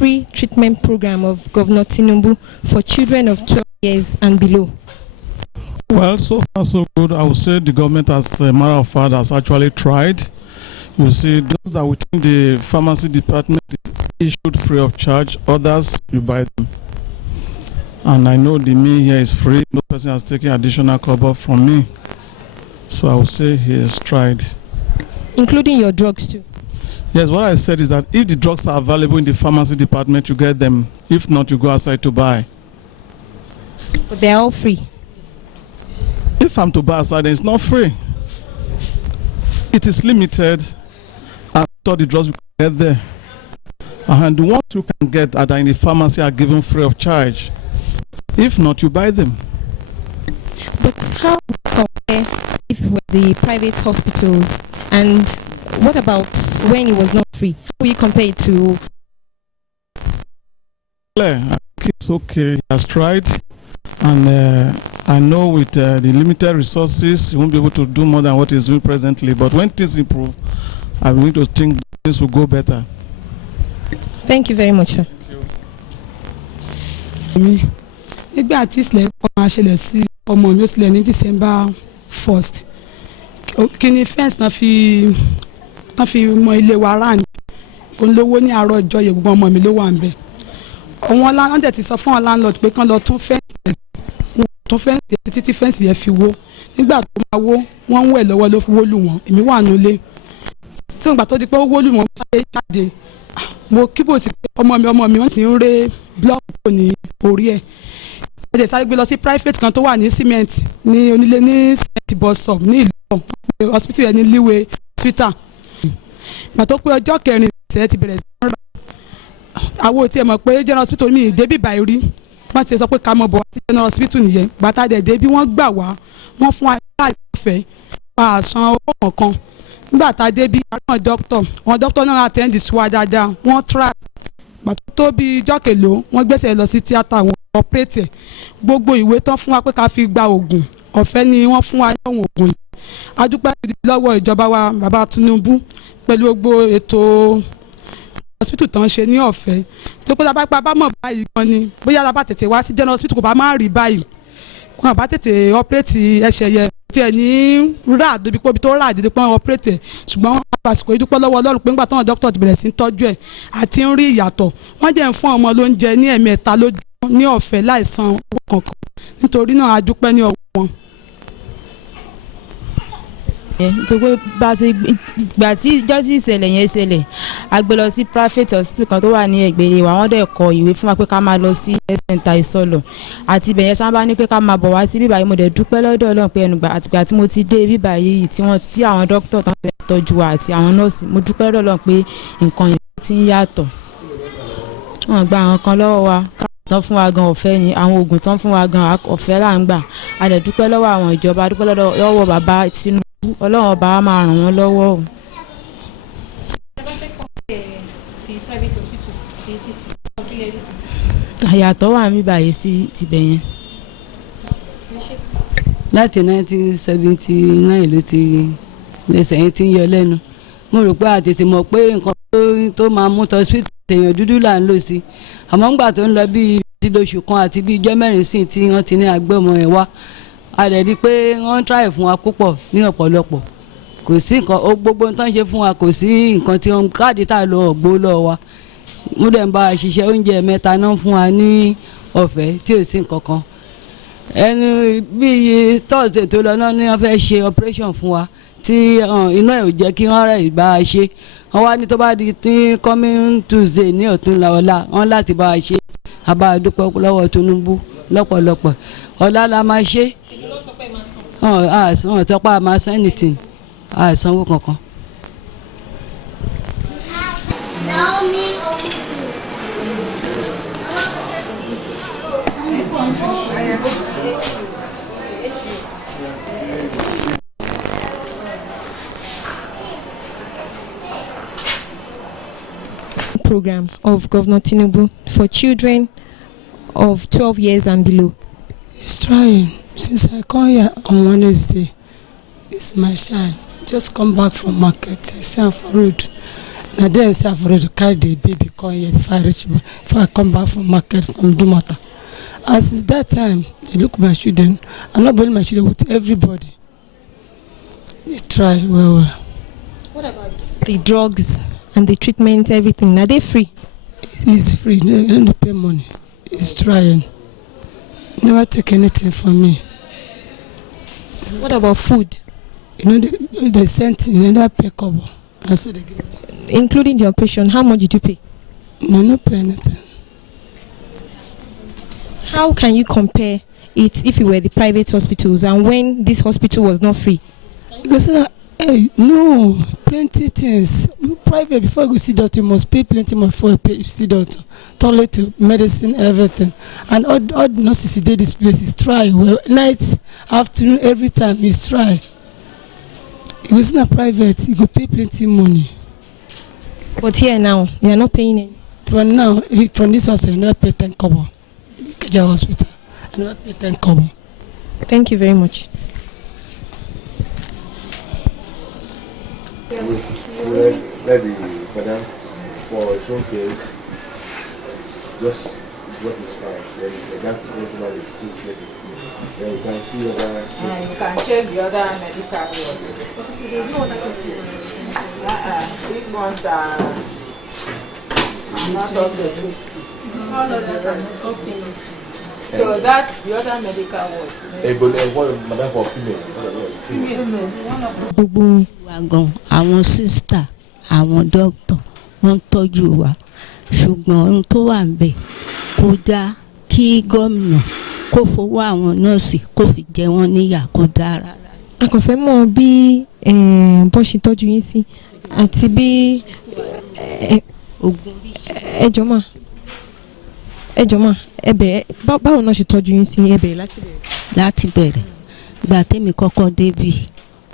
free treatment program of Govt Tinubu for children of 12 years and below? Well, so far so good. I would say the government, as a matter of fact, has actually tried. You see, those that within the pharmacy department is issued free of charge. Others, you buy them. And I know the me here is free. No person has taken additional cover from me. So I would say he has tried. Including your drugs too? Yes, what I said is that if the drugs are available in the pharmacy department, you get them. If not, you go outside to buy. But they're all free? If I'm to buy outside, then it's not free. It is limited. And all the drugs you can get there. And the ones you can get that are in the pharmacy are given free of charge. If not, you buy them. But how compare if it was the private hospitals, and what about when it was not free? How will you compare it to? It's okay. He has tried, and I know with the limited resources, he won't be able to do more than what he's doing presently. But when things improve, I'm going to think things will go better. Thank you very much, sir. Nígbà tí ìṣẹ̀lẹ̀ kan máa ṣẹlẹ̀ sí ọmọ mi ó ṣẹlẹ̀ ní December 1st. Kí ni fẹ́ǹsì tán fi mọ ilé wa ráàní. Olówó ní àárọ̀ ìjọ yẹ gbogbo ọmọ mi ló wà ńbẹ̀. Àwọn láńlọ́ọ̀dù dẹ̀ ti sọ fún àwọn láńlọ́ọ̀dù pé kán lọ tún fẹ́ǹsì yẹn. Wọ́n tún fẹ́ǹsì yẹn títí fẹ́ǹsì yẹn fi wó. Nígbà tó máa wó, wọ́n ń wẹ̀ lọ́wọ́ ló fi wó lù wọ́n. Èmi wà nulẹ̀. Tí ìgbà tó di pé ó wó lù wọ́n jáde. Mo kíbò sí pé ọmọ mi wọ́n ti ń ré blọọkù ní orí ẹ̀. Ẹ̀jẹ̀ sáré gbé lọ sí private kan tó wà ní cement ní onílé ní cement bus stop ní ìlú ọ̀hún. Hospital yẹn ní Leeway hospital. Ìgbà tó pé ọjọ́ kẹrin ìṣẹ̀lẹ̀ ti bẹ̀rẹ̀ sí ń rà. Àwọn òtí ẹ̀ mọ̀ pé general hospital mi débí báyìí rí. Wọ́n ti sọ pé ká mọ̀ bọ̀ wá sí general hospital nìyẹn. Gbàtà dẹ̀ dé bí wọ́n gbà wá. Wọ́n fún wa láì fẹ́ pa àsan owó kankan. Nígbà tá a dé bí àwọn dókítà náà attend sí wa dáadáa. Wọ́n try. Gbàtà tó bí ìjọ́ kèlò wọ́n gbèsè lọ sí tíátà wọn operate. Gbogbo ìwé tán fún wa pé ká fi gba oògùn ọ̀fẹ́ ni wọ́n fún wa lọ́wọ́ oògùn yìí. A dúpẹ́ lọ́wọ́ ìjọba wa bàbá Tinubu pẹ̀lú gbogbo ètò hospital tán ṣe ní ọ̀fẹ́. Tó pé lábá bá mọ̀ báyìí gan ni bóyá lábá tètè wá sí general hospital kò bá má rí báyìí. Wọ́n bá tètè operate ẹsẹ̀ yẹn tí ẹ̀ ní rà débi pé ibi tó rà débi pé wọ́n operate. Ṣùgbọ́n wọ́n àsìkò ìdúpẹ́ lọ́wọ́ Ọlọ́run pé ńgbà táwọn dókítà ti bẹ̀rẹ̀ sí ń tọ́jú ẹ̀ àti ń rí ìyàtọ̀. Wọ́n jẹ́ ń fún ọmọ lóúnjẹ ní ẹ̀mẹ́ta lójúmọ́ ní ọ̀fẹ́ láìsan owó kankan. Nítorí náà a dúpẹ́ ní ọwọ́ wọn. Nítorí bá ṣe gbà tí ìjọ́ tí ìṣẹ̀lẹ̀ yẹn ṣẹlẹ̀ a gbé lọ sí private hospital kan tó wà ní ẹ̀gbẹ̀rẹ̀ wa wọ́n dẹ̀ kọ ìwé fún wa pé ká máa lọ sí health center ìsọlọ̀ àti ibẹ̀ yẹn sábà ní pé ká máa bọ̀ wá sí bíbá yìí. Mo dẹ̀ dúpẹ́ lọ́dọ̀ Ọlọ́run pé àtìgbà tí mo ti dé bíbá yìí tí àwọn dókítà tán fẹ́ tọ́jú wa àti àwọn nọ́ọ̀sì, mo dúpẹ́ lọ́dọ̀ Ọlọ́run pé nǹkan yẹn ti ń yàtọ̀. Wọ́n gba àwọn kan lọ́wọ́ wa tán fún wa gan ọ̀fẹ́ ni, àwọn oògùn tán fún wa gan ọ̀fẹ́ là ń gbà. A dẹ̀ dúpẹ́ lọ́wọ́ àwọn ìjọba, dúpẹ́ lọ́wọ́ bàbá Tinubu. Ọlọ́run ọba á máa ràn wọ́n lọ́wọ́ o. Àyàtọ̀ wà ní báyìí sí tibẹ̀ yẹn. Láti 1979 ló ti lẹ́sẹ̀ yẹn ti ń yọ lẹ́nu. Mo rò pé a tètè mọ̀ pé nǹkan tó máa mú hospital èèyàn dúdú là ń lò sí. Àmọ́ ńgbà tó ń lọ bí oṣù kan àti bí ijọ́ mẹ́rin sí tí wọ́n ti ní agbẹ́mọ ẹ̀ wá. A lè rí i pé wọ́n ń tráì fún wa púpọ̀ ní ọ̀pọ̀lọpọ̀. Kò sí nǹkan gbogbo tó ń ṣe fún wa, kò sí nǹkan tí wọ́n káàdì tá a lọ ọ̀gbó lọ wa. Mo dẹ̀ ń bá a ṣiṣẹ́ oúnjẹ mẹ́ta náà fún wa ní ọ̀fẹ́ tí ò sí nǹkan kan. Ẹnu bíi Thursday tó lọ náà ni wọ́n fẹ́ ṣe operation fún wa tí iná ẹ̀ ò jẹ́ kí wọ́n rẹ̀ bá a ṣe. Wọ́n wá ní tó bá di tí coming Tuesday ní ọ̀túnla ọ̀la wọ́n láti bá a ṣe. A bá a dúpẹ́ lọ́wọ́ Tinubu lọ́pọ̀lọpọ̀. Ọ̀la la máa ṣe. Wọ́n sọ pé a máa san anything, a sanwó kankan. Program of Govt Tinubu for children of 12 years and below. He's trying. Since I come here on Wednesday, it's my child. Just come back from market. I see him for road. na then say I've already carried the baby come here before I come back from market from Dumata. And since that time, they look my children. I'm not blaming my children with everybody. They try well. What about the drugs and the treatment, everything? Are they free? It's free. They don't pay money. It's trying. Never take anything from me. What about food? You know, they sent me, they never pay cover. That's what they give me. Including the operation, how much did you pay? No, not pay anything. How can you compare it if you were the private hospitals and when this hospital was not free? Because no, plenty things. Private, before you go see doctor, you must pay plenty money before you see doctor. Toilet, medicine, everything. And all the nurses who did this place is try. Well, night, afternoon, every time is try. If it's not private, you go pay plenty money. But here now, you are not paying any. But now, from this hospital, you never pay 10 kobo. Keja Hospital, you never pay 10 kobo. Thank you very much. Maybe, madam, for its own case, just what is fine. Then the doctor is still sleeping. Then you can see other. You can check the other medical ward. These ones are not up to date. All others are okay. So that's the other medical ward. Madam, for female. Gbogbo wa gan àwọn sísítà àwọn dókítà wọ́n ń tọ́jú wa ṣùgbọ́n ohun tó wà ńbẹ̀ kò dáa kí gómìnà kó fowó àwọn nọ́ọ̀sì kó fi jẹ wọ́n níyà kò dáa rárá. A kò fẹ́ mọ̀ bí bó ṣe tọ́jú yín sí àti bí ẹjọ́ mà ẹbẹ̀ báwo náà ṣe tọ́jú yín sí ẹbẹ̀ láti bẹ̀rẹ̀ ìgbà tẹ́mi kọ́kọ́ débì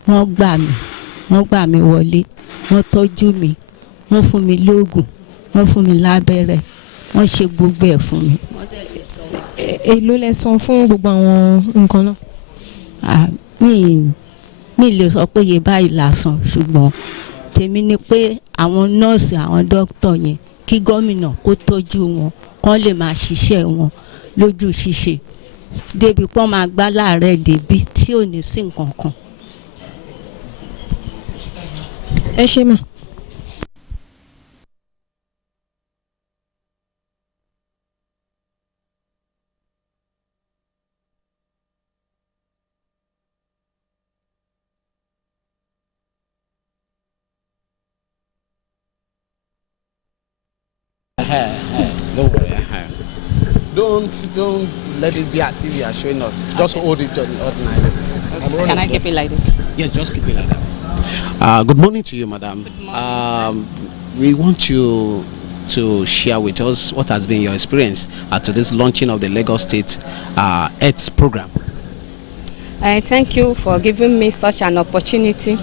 wọ́n gbà mí wọlé wọ́n tọ́jú mi wọ́n fún mi lóògùn wọ́n fún mi lábẹ́rẹ́ wọ́n ṣe gbogbo ẹ̀ fún mi. Èló lẹ san fún gbogbo àwọn nǹkan náà? Mi lè sọ pé iye báyìí la san ṣùgbọ́n tèmi ni pé àwọn nọ́ọ̀sì àwọn dókítà yẹn kí gómìnà kó tọ́jú wọn kán lè máa ṣiṣẹ́ wọn lójú ṣíṣe débi pọ́n máa gbá láàárẹ̀ débi tí ò ní sí nǹkan kan. Ẹ ṣé mà. Don't worry. Don't let it be as if you are showing off. Just hold it ordinarily. Can I keep it like this? Yes, just keep it like that. Good morning to you, madam. Good morning. We want you to share with us what has been your experience at this launching of the Lagos State Health Program. Thank you for giving me such an opportunity.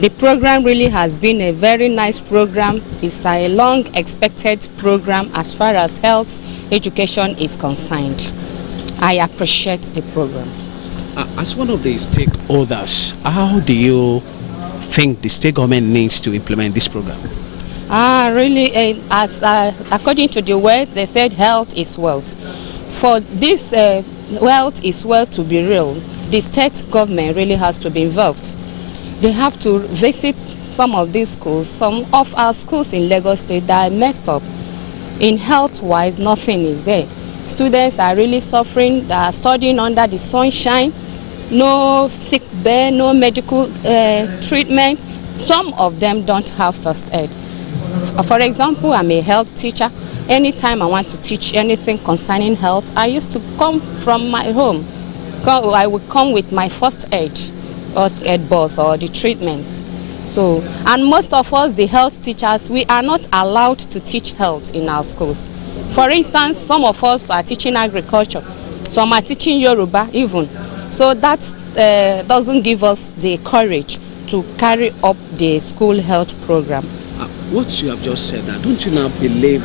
The program really has been a very nice program. It's a long expected program as far as health education is concerned. I appreciate the program. As one of the stakeholders, how do you think the state government needs to implement this program? Really, according to the word, they said health is wealth. For this wealth is wealth to be real, the state government really has to be involved. They have to visit some of these schools. Some of our schools in Lagos State that are messed up. In health-wise, nothing is there. Students are really suffering. They are studying under the sunshine. No sick bed, no medical treatment. Some of them don't have first aid. For example, I'm a health teacher. Anytime I want to teach anything concerning health, I used to come from my home. I would come with my first aid, or aid box, or the treatment. So, and most of us, the health teachers, we are not allowed to teach health in our schools. For instance, some of us are teaching agriculture, some are teaching Yoruba even. So that doesn't give us the courage to carry up the school health program. What you have just said, don't you now believe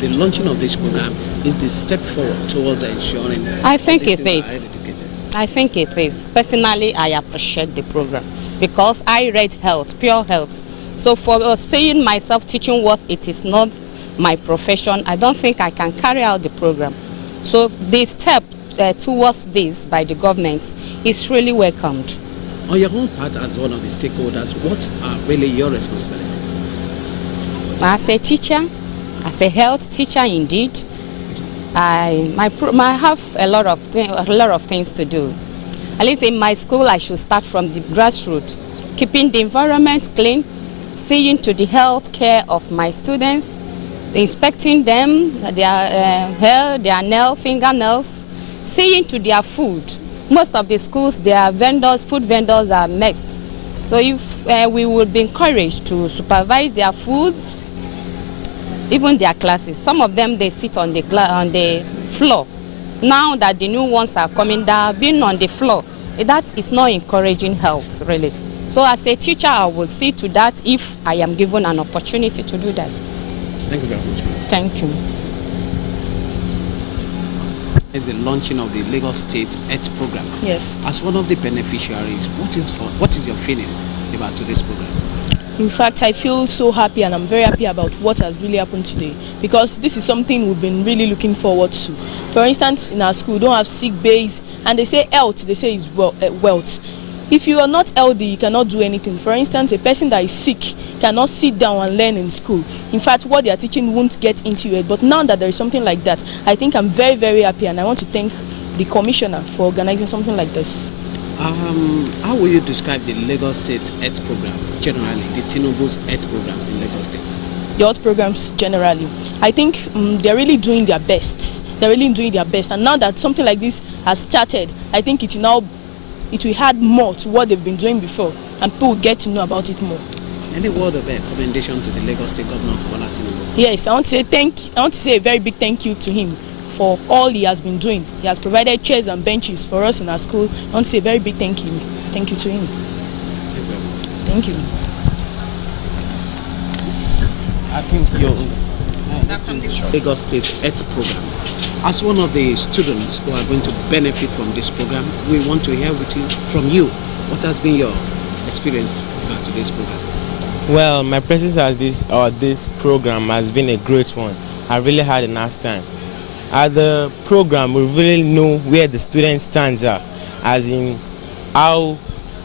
the launching of this program is the step forward towards ensuring I think it is. Educated? I think it is. Personally, I appreciate the program because I read health, pure health. So for saying myself teaching what it is not my profession, I don't think I can carry out the program. So the step towards this by the government is really welcomed. On your own part, as one of the stakeholders, what are really your responsibilities? As a teacher, as a health teacher indeed, I have a lot of things to do. At least in my school, I should start from the grassroots, keeping the environment clean, seeing to the health care of my students, inspecting them, their hair, their nails, fingernails, seeing to their food. Most of the schools, their vendors, food vendors are met. So if we would be encouraged to supervise their foods, even their classes. Some of them, they sit on the floor. Now that the new ones are coming, they are being on the floor. That is not encouraging health, really. So as a teacher, I will see to that if I am given an opportunity to do that. Thank you very much. Thank you. It's the launching of the Lagos State Health Program. Yes. As one of the beneficiaries, what is your feeling about this program? In fact, I feel so happy, and I'm very happy about what has really happened today, because this is something we've been really looking forward to. For instance, in our school, we don't have sick bays, and they say health, they say is wealth. If you are not healthy, you cannot do anything. For instance, a person that is sick cannot sit down and learn in school. In fact, what they are teaching won't get into it. But now that there is something like that, I think I'm very, very happy, and I want to thank the commissioner for organizing something like this. How will you describe the Lagos State Health Program generally, the Tinubu's health programs in Lagos State? The health programs generally, I think they're really doing their best. They're really doing their best, and now that something like this has started, I think it will add more to what they've been doing before, and people will get to know about it more. Any word of commendation to the Lagos State Governor Bola Tinubu? Yes, I want to say a very big thank you to him for all he has been doing. He has provided chairs and benches for us in our school. I want to say a very big thank you to him. Thank you. I think your Lagos State Health Program. As one of the students who are going to benefit from this program, we want to hear from you. What has been your experience to this program? Well, my presence at this program has been a great one. I really had a nice time. At the program, we really know where the student stands are, as in how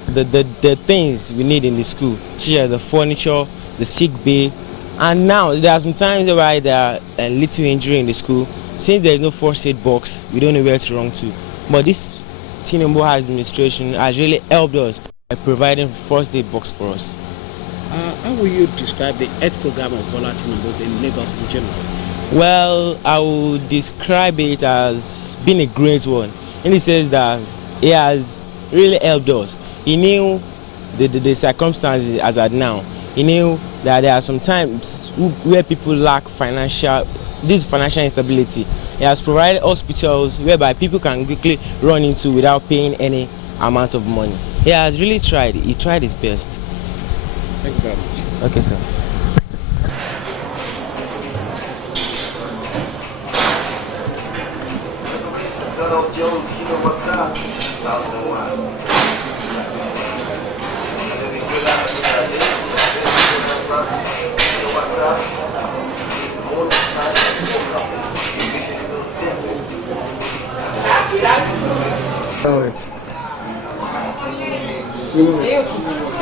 the things we need in the school, such as the furniture, the sick bay, and now there are some times where there are a little injury in the school. Since there is no first aid box, we don't know where to run to. But this Tinubu administration has really helped us by providing first aid box for us. How will you describe the health program of Bola Tinubu in Lagos in general? Well, I would describe it as being a great one, in the sense that he has really helped us. He knew the circumstances as at now. He knew that there are some times where people lack financial instability. He has provided hospitals whereby people can quickly run into without paying any amount of money. He has really tried. He tried his best. Thank you very much. Okay, sir. Jones, you know what's up? South Carolina.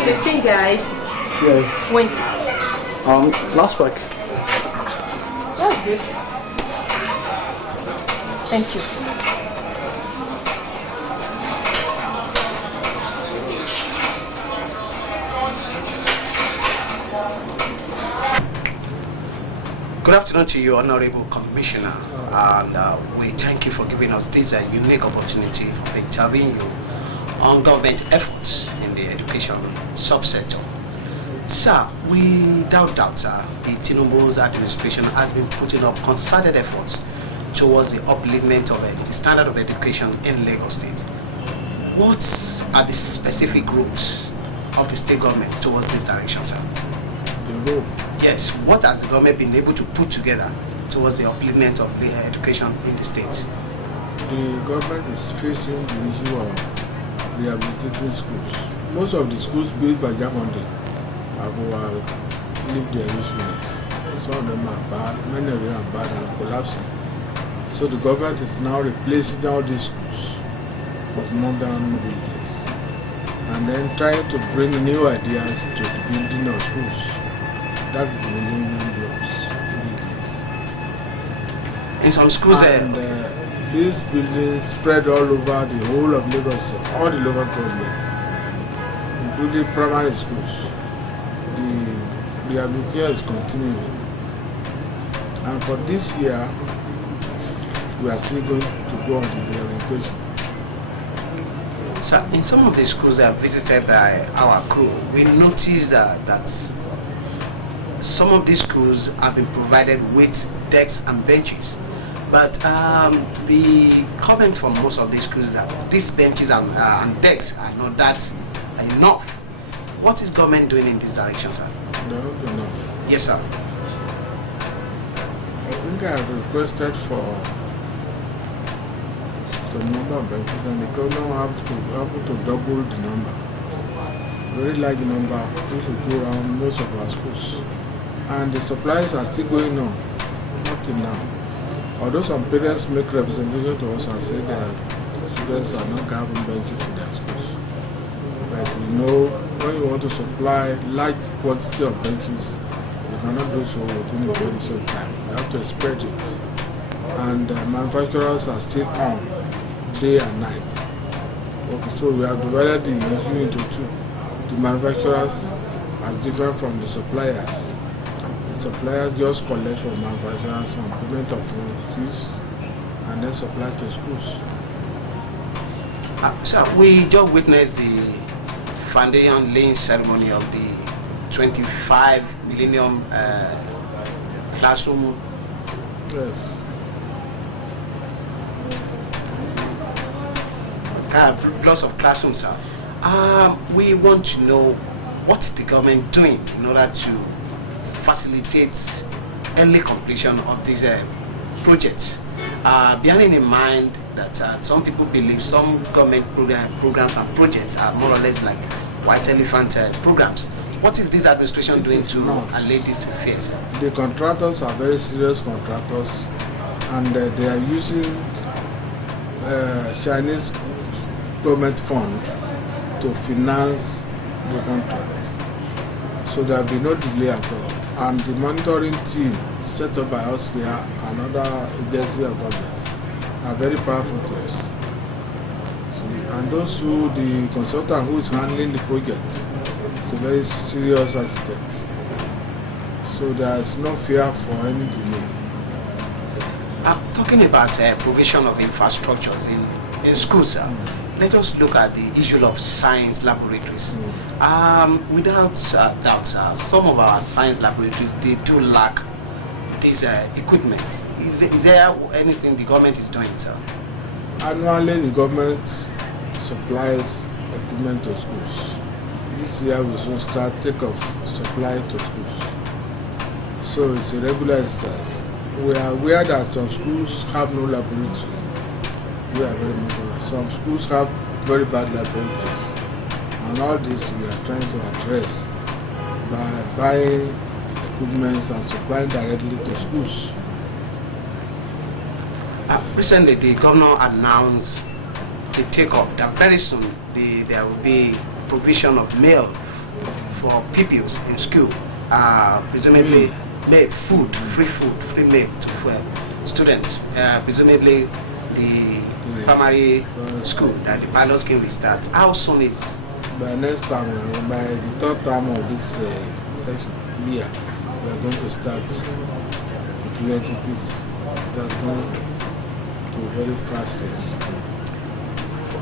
The thing, guys. Yes. When? Last week. That's good. Thank you. Good afternoon to you, Honorable Commissioner, and we thank you for giving us this unique opportunity of interviewing you on government efforts in the education subsector. Sir, without doubt, sir, the Tinubu's administration has been putting up concerted efforts towards the upliftment of the standard of education in Lagos State. What are the specific routes of the state government towards this direction, sir? Yes, what has the government been able to put together towards the upliftment of the education in the state? The government is facing the issue of rehabilitating schools. Most of the schools built by Jamonde have lived their usefulness. Some of them are bad, many of them are bad and collapsing. So the government is now replacing all these schools with modern buildings and then trying to bring new ideas to the building of schools. That's the Millennium Blocks buildings. In some schools and these buildings spread all over the whole of Lagos, all the local governments, including primary schools. The rehabilitation is continuing. And for this year, we are still going to go on the rehabilitation. So in some of the schools that are visited by our crew, we noticed that some of these schools have been provided with desks and benches. But the comment from most of these schools is that these benches and desks are not that enough. What is government doing in this direction, sir? No, enough. Yes, sir. I think I have requested for the number of benches, and the government have to double the number. Very large number, which will go around most of our schools. And the supplies are still going on, up till now. Although some parents make representation to us and say that students are not having benches in their schools. But you know, when you want to supply large quantity of benches, you cannot do so within a very short time. You have to spread it. And manufacturers are still on day and night. Okay, so we have divided the issue into two. The manufacturers are different from the suppliers. The suppliers just collect from manufacturers some payment of fees and then supply to schools. So we just witnessed the foundation laying ceremony of the 25 millennium classroom. Yes. Lots of classrooms, sir. We want to know what is the government doing in order to facilitate early completion of these projects. Bearing in mind that some people believe some government programs and projects are more or less like white elephant programs. What is this administration doing to allay these fears? The contractors are very serious contractors, and they are using Chinese government fund to finance the contracts. So there will be no delay at all. And the monitoring team set up by us here, another agency of government, are very powerful teams. And those the consultant who is handling the project is a very serious architect. So there is no fear for any delay. Talking about provision of infrastructures in schools, let us look at the issue of science laboratories. Without doubt, some of our science laboratories, they do lack this equipment. Is there anything the government is doing, sir? Annually, the government supplies equipment to schools. This year we should start take off supply to schools. So it's a regular exercise. We are aware that some schools have no laboratory. We are very much aware. Some schools have very bad laboratories. And all this we are trying to address by buying equipment and supplying directly to schools. Recently, the governor announced the take-up that very soon there will be provision of meal for pupils in school, presumably free meal to students, presumably the primary school that the pilot scheme will start. How soon is? By next time, by the third time of this session, we are going to start with entities that go to very fast pace.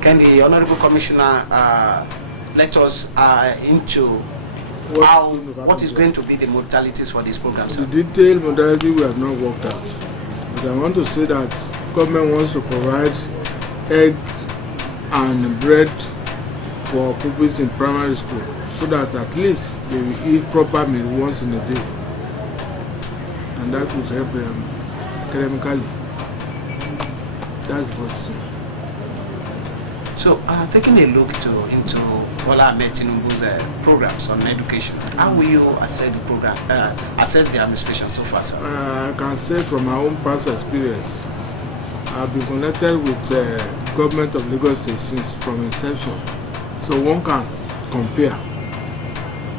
Can the Honorable Commissioner let us into what is going to be the modalities for this program, sir? The detailed modality we have not worked out. But I want to say that government wants to provide egg and bread for pupils in primary school so that at least they will eat proper meal once in a day. And that will help them academically. That's the first thing. So, taking a look into Bola Ahmed Tinubu's programs on education, how will you assess the program, assess the administration so far, sir? I can say from my own past experience, I've been connected with the government of Lagos State since from inception. So one can compare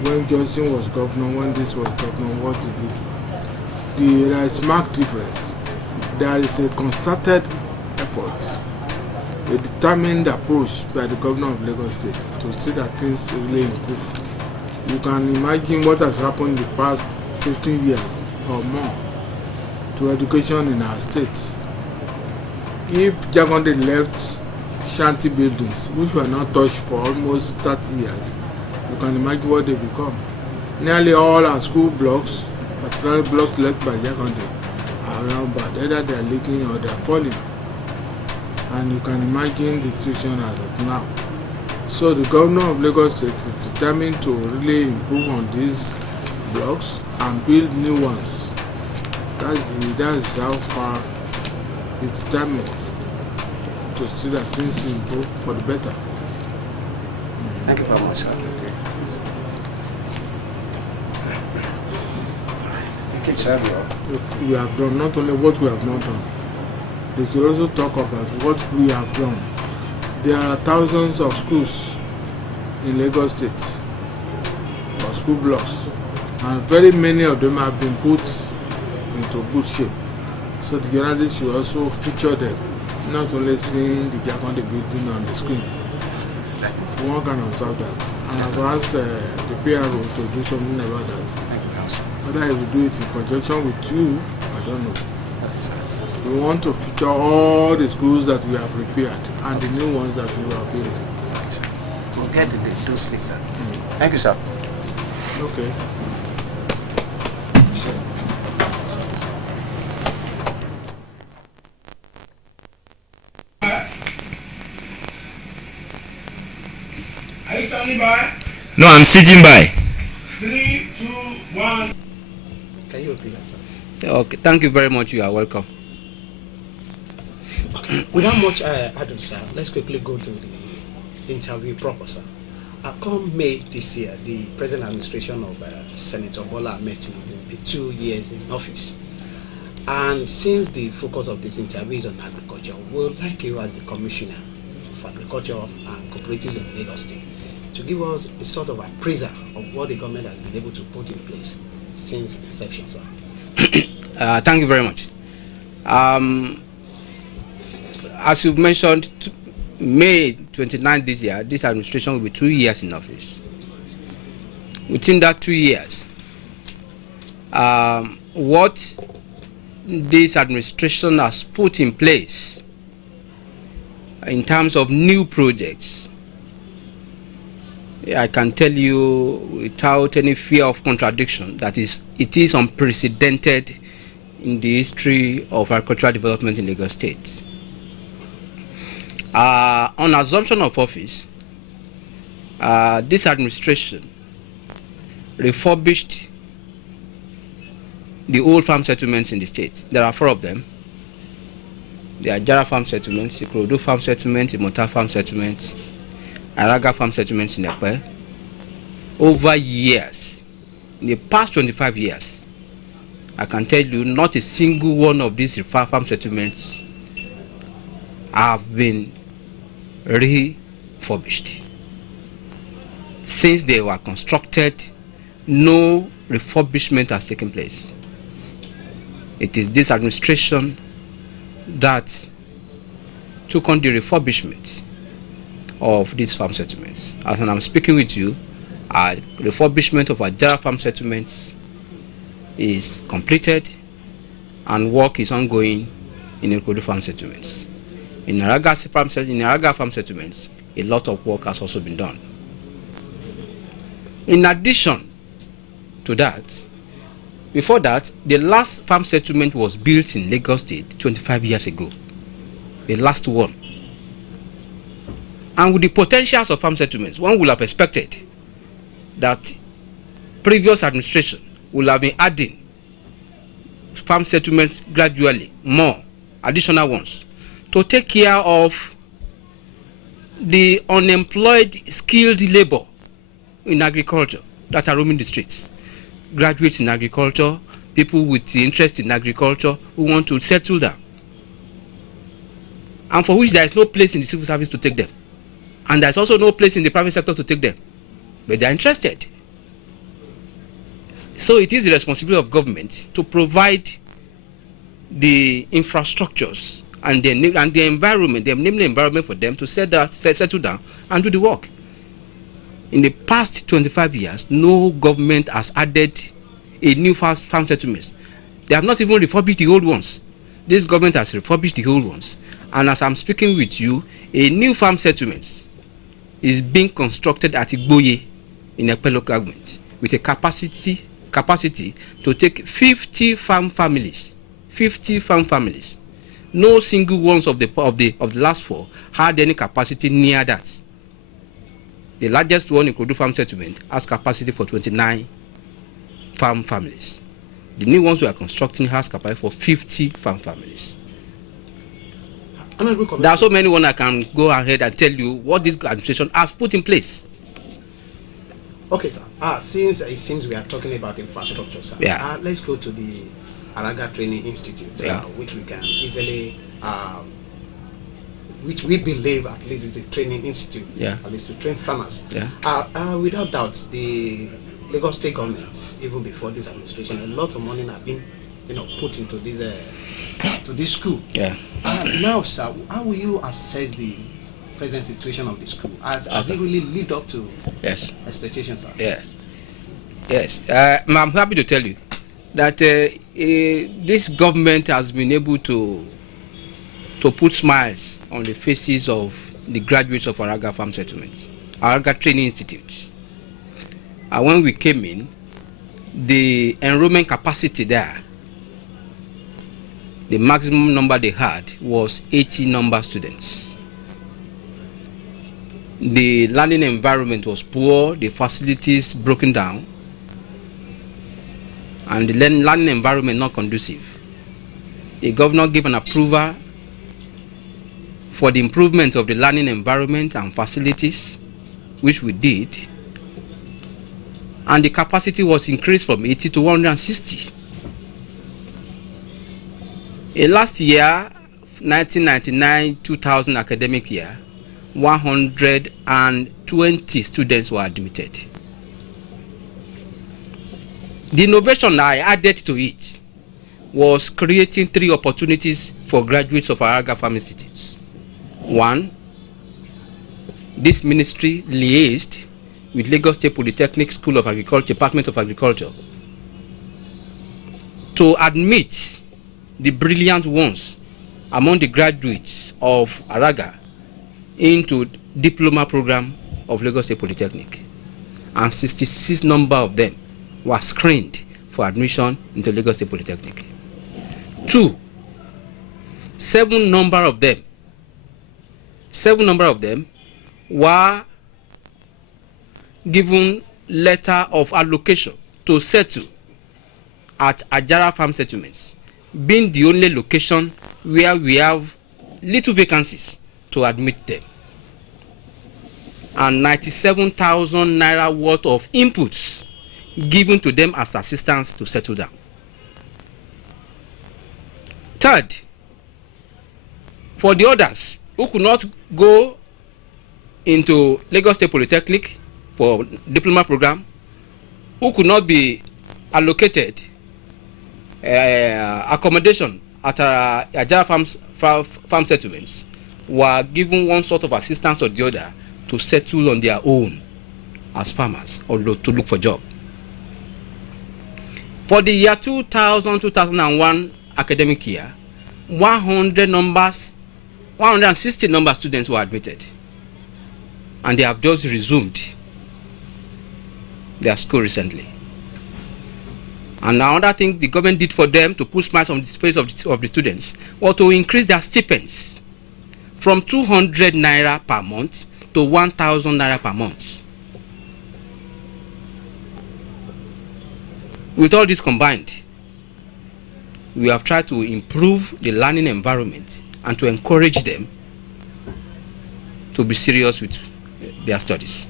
when Johnson was governor, when this was governor, what he did. There is marked difference. There is a concerted effort, a determined approach by the governor of Lagos State to see that things really improve. You can imagine what has happened in the past 15 years or more to education in our state. If Jagonde left shanty buildings, which were not touched for almost 30 years, you can imagine what they become. Nearly all our school blocks, particularly blocks left by Jagonde, are around bad. Either they are leaking or they are falling. And you can imagine the situation as of now. So the governor of Lagos State is determined to really improve on these blocks and build new ones. That is how far it's determined to see that things improve for the better. Thank you very much, sir. We have done not only what we have not done. They should also talk about what we have done. There are thousands of schools in Lagos State, or school blocks, and very many of them have been put into good shape. So the journalists should also feature them, not only seeing the Jaconde building on the screen. So one can observe that. And I've asked the PRO to do something about that. Whether he will do it in conjunction with you, I don't know. We want to feature all the schools that we have repaired and the new ones that we are building. We'll get the those things, sir. Thank you, sir. Okay. Are you standing by? No, I'm sitting by. 3, 2, 1. Can you repeat that, sir? Okay, thank you very much. You are welcome. Without much ado, sir, let's quickly go to the interview proper, sir. Come May this year, the present administration of Senator Bola Ahmed Tinubu will be 2 years in office. And since the focus of this interview is on agriculture, we would like you as the Commissioner for Agriculture and Cooperatives in Lagos State to give us a sort of appraisal of what the government has been able to put in place since inception, sir. Thank you very much. As you've mentioned, May 29 this year, this administration will be 2 years in office. Within that 2 years, what this administration has put in place in terms of new projects, I can tell you without any fear of contradiction that it is unprecedented in the history of agricultural development in Lagos State. On assumption of office, this administration refurbished the old farm settlements in the state. There are 4 of them. The Ajara farm settlements, the Ikorodu farm settlement, the Mota farm settlement, Araga farm settlements in Ekpe. Over years, in the past 25 years, I can tell you not a single one of these farm settlements have been refurbished. Since they were constructed, no refurbishment has taken place. It is this administration that took on the refurbishment of these farm settlements. As I'm speaking with you, refurbishment of Ajara farm settlements is completed and work is ongoing in Ikorodu farm settlements. In Araga farm settlements, a lot of work has also been done. In addition to that, before that, the last farm settlement was built in Lagos State 25 years ago. The last one. And with the potentials of farm settlements, one would have expected that previous administration will have been adding farm settlements gradually, more additional ones, to take care of the unemployed skilled labor in agriculture that are roaming the streets. Graduates in agriculture, people with interest in agriculture who want to settle down, and for which there is no place in the civil service to take them, and there is also no place in the private sector to take them, but they are interested. So it is the responsibility of government to provide the infrastructures and the environment, the environment for them to settle down and do the work. In the past 25 years, no government has added a new farm settlements. They have not even refurbished the old ones. This government has refurbished the old ones. And as I'm speaking with you, a new farm settlement is being constructed at Igboye in Ekpe local government with a capacity to take 50 farm families. 50 farm families. No single ones of the last 4 had any capacity near that. The largest one in Kodu farm settlement has capacity for 29 farm families. The new ones we are constructing has capacity for 50 farm families. There are so many ones I can go ahead and tell you what this administration has put in place. Okay, sir. Since it seems we are talking about infrastructure, sir, let's go to the Araga Training Institute, which we can easily, which we believe at least is a training institute, at least to train farmers. Without doubt, the Lagos State government, even before this administration, a lot of money have been, put into this to this school. Now, sir, how will you assess the present situation of the school? Has it really lived up to expectations, sir? Yes. I'm happy to tell you that this government has been able to put smiles on the faces of the graduates of Araga Farm Settlement, Araga Training Institute. And when we came in, the enrollment capacity there, the maximum number they had was 80 number students. The learning environment was poor, the facilities broken down, and the learning environment not conducive. The governor gave an approval for the improvement of the learning environment and facilities, which we did, and the capacity was increased from 80 to 160. Last year, 1999-2000 academic year, 120 students were admitted. The innovation I added to it was creating 3 opportunities for graduates of Araga Farm Institutes. 1, this ministry liaised with Lagos State Polytechnic School of Agriculture, Department of Agriculture, to admit the brilliant ones among the graduates of Araga into diploma program of Lagos State Polytechnic, and 66 number of them were screened for admission into Lagos State Polytechnic. 2, 7 number of them were given letter of allocation to settle at Ajara Farm Settlements, being the only location where we have little vacancies to admit them, and 97,000 naira worth of inputs given to them as assistance to settle down. 3rd, for the others who could not go into Lagos State Polytechnic for diploma program, who could not be allocated accommodation at Ajara farm settlements, were given one sort of assistance or the other to settle on their own as farmers or to look for job. For the year 2000-2001 academic year, 160 number students were admitted, and they have just resumed their school recently. And another thing the government did for them to put smiles on the face of the students was to increase their stipends from 200 naira per month to 1,000 naira per month. With all this combined, we have tried to improve the learning environment and to encourage them to be serious with their studies.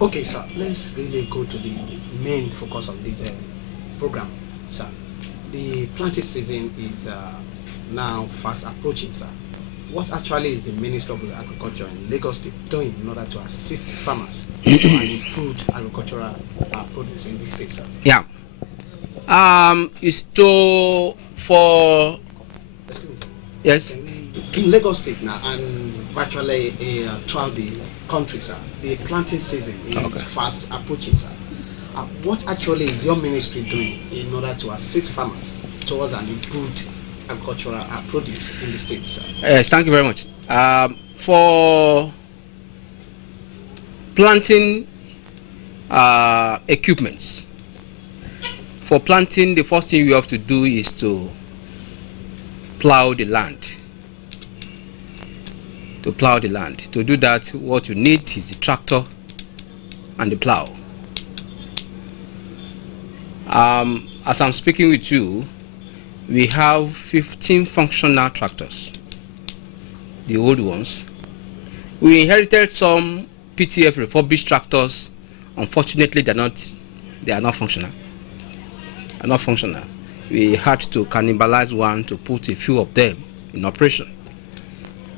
Okay, sir. Let's really go to the main focus of this program, sir. The planting season is now fast approaching, sir. What actually is the Ministry of Agriculture in Lagos State doing in order to assist farmers to improve agricultural produce in this state, sir? Yeah. It's for yes. In Lagos State now and virtually throughout the country, sir, the planting season is fast approaching, sir. What actually is your ministry doing in order to assist farmers towards an improved agricultural produce in the state, sir? Yes, thank you very much. For planting equipments, for planting, the first thing you have to do is to plow the land. To plow the land. To do that, what you need is the tractor and the plow. As I'm speaking with you, we have 15 functional tractors, the old ones. We inherited some PTF refurbished tractors. Unfortunately, they are not functional. We had to cannibalize one to put a few of them in operation.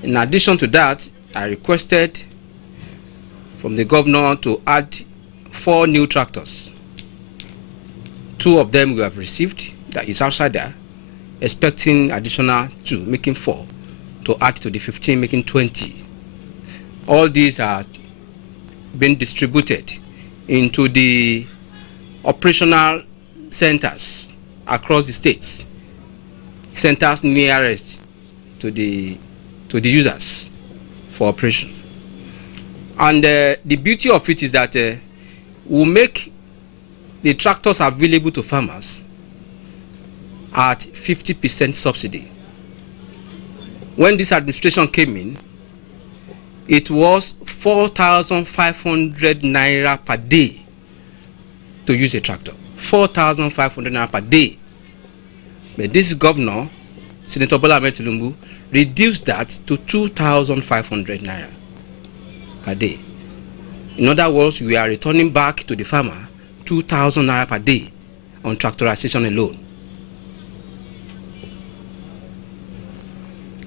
In addition to that, I requested from the governor to add 4 new tractors. 2 of them we have received, that is outside there, expecting additional 2, making 4, to add to the 15, making 20. All these are being distributed into the operational centers across the states, centers nearest to the users for operation. And the beauty of it is that we'll make the tractors available to farmers at 50% subsidy. When this administration came in, it was 4,500 naira per day to use a tractor. 4,500 naira per day. But this governor, Senator Bola Ahmed Tinubu, reduced that to 2,500 naira per day. In other words, we are returning back to the farmer 2,000 naira per day on tractorization alone.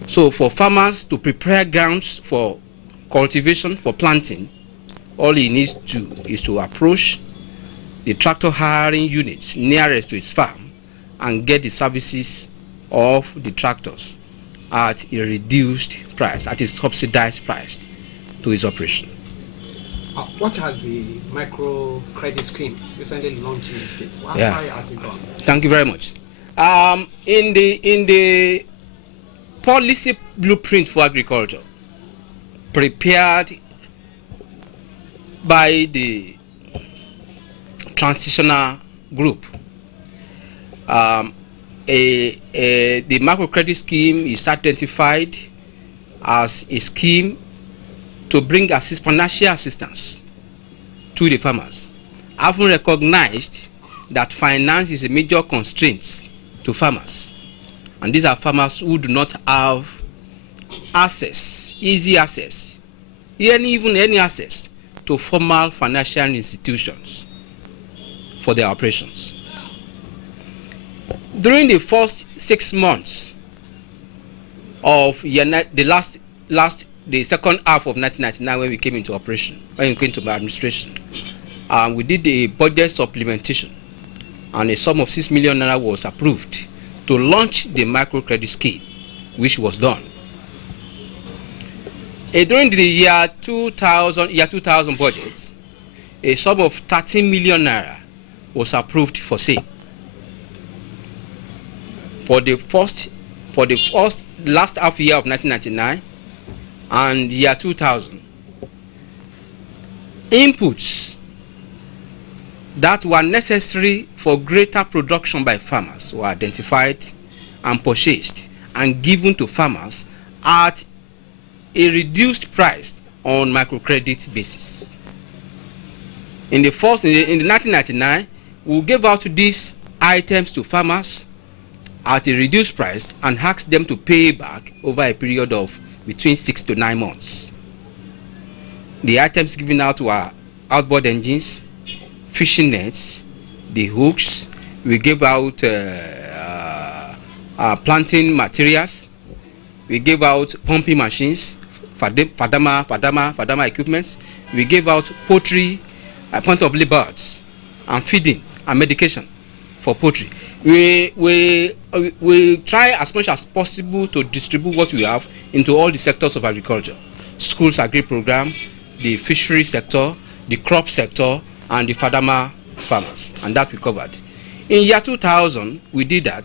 So for farmers to prepare grounds for cultivation, for planting, all he needs to do is to approach the tractor hiring units nearest to his farm and get the services of the tractors at a reduced price, at a subsidized price to his operation. What has the microcredit scheme recently launched in the state? How far has it gone? Thank you very much. In the policy blueprint for agriculture prepared by the transitional group, the microcredit scheme is identified as a scheme to bring financial assistance to the farmers, having recognized that finance is a major constraint to farmers. And these are farmers who do not have access, easy access, even any access to formal financial institutions for their operations. During the first 6 months of the second half of 1999, when we came into operation, when we came to my administration, we did a budget supplementation, and a sum of 6 million naira was approved to launch the microcredit scheme, which was done. During the year 2000 budget, a sum of 13 million naira was approved for sale. For the last half year of 1999 and year 2000, inputs that were necessary for greater production by farmers were identified and purchased and given to farmers at a reduced price on microcredit basis. In the 1999, we gave out these items to farmers at a reduced price and asked them to pay back over a period of between 6 to 9 months. The items given out were outboard engines, fishing nets, the hooks. We gave out planting materials. We gave out pumping machines, fadama equipment. We gave out poultry, point of birds, and feeding and medication for poultry. We try as much as possible to distribute what we have into all the sectors of agriculture: schools agri program, the fishery sector, the crop sector, and the fadama farmers, and that we covered. In year 2000, we did that,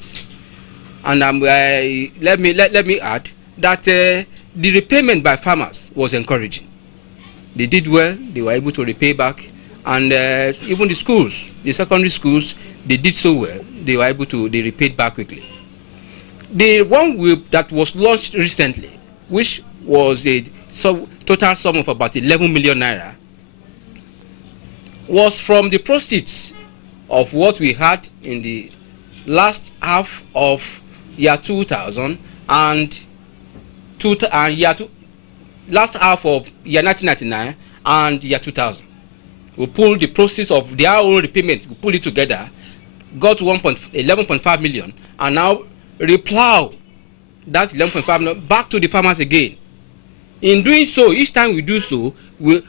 and let me add that the repayment by farmers was encouraging. They did well; they were able to repay back, and even the schools, the secondary schools, they did so well. They were able to repaid back quickly. The one that was launched recently, which was a total sum of about 11 million naira, was from the proceeds of what we had in the last half of year 2000 and last half of year 1999 and year 2000. We pulled the proceeds of their own repayments, we pulled it together, got 11.5 million, and now replow that 11.5 million back to the farmers again. In doing so, each time we do so,